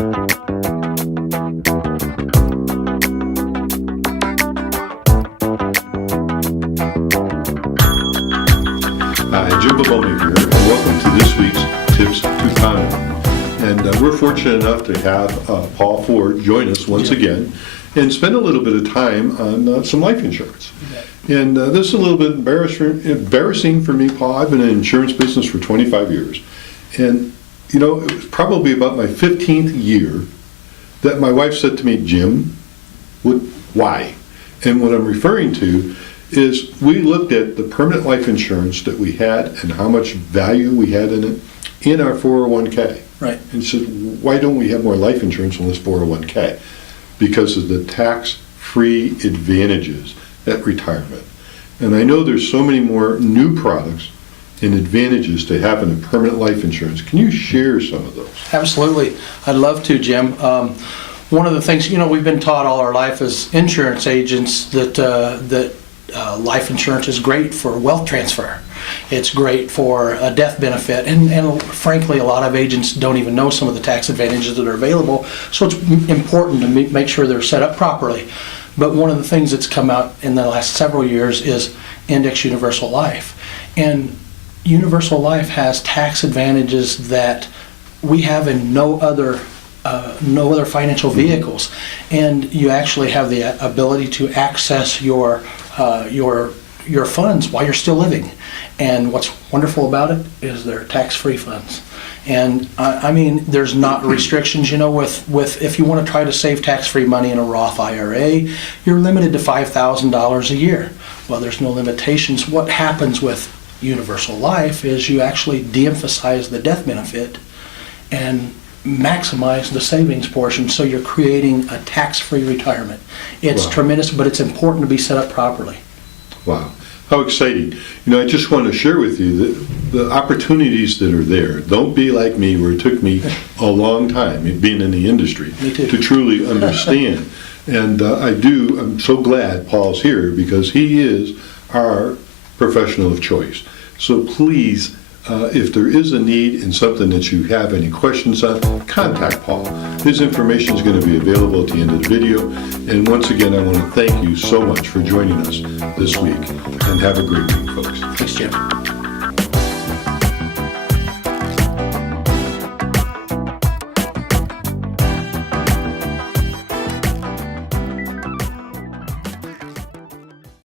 Hi, Jim Baboni here, and welcome to this week's Tips to Time. And we're fortunate enough to have Paul Ford join us once again and spend a little bit of time on some life insurance. And this is a little bit embarrassing for me, Paul. I've been in the insurance business for 25 years. And, you know, it was probably about my 15th year that my wife said to me, Jim, why? And what I'm referring to is we looked at the permanent life insurance that we had and how much value we had in it in our 401k. Right. And said, why don't we have more life insurance on this 401k? Because of the tax-free advantages at retirement. And I know there's so many more new products and advantages to having a permanent life insurance. Can you share some of those? Absolutely. I'd love to, Jim. One of the things, you know, we've been taught all our life as insurance agents that life insurance is great for wealth transfer. It's great for a death benefit, and frankly, a lot of agents don't even know some of the tax advantages that are available, so it's important to make sure they're set up properly. But one of the things that's come out in the last several years is Index Universal Life. And Universal Life has tax advantages that we have in no other financial vehicles. And you actually have the ability to access your funds while you're still living. And what's wonderful about it is they're tax-free funds. And I mean, there's not restrictions, you know, with if you want to try to save tax-free money in a Roth IRA, you're limited to $5,000 a year. Well, there's no limitations. What happens with Universal Life is you actually de-emphasize the death benefit and maximize the savings portion, so you're creating a tax-free retirement. It's tremendous, but it's important to be set up properly. Wow. How exciting. You know, I just want to share with you that the opportunities that are there. Don't be like me, where it took me a long time, being in the industry, to truly understand. And I'm so glad Paul's here, because he is our professional of choice. So please, if there is a need and something that you have any questions on, contact Paul. His information is going to be available at the end of the video. And once again, I want to thank you so much for joining us this week. And have a great week, folks. Thanks, Jim.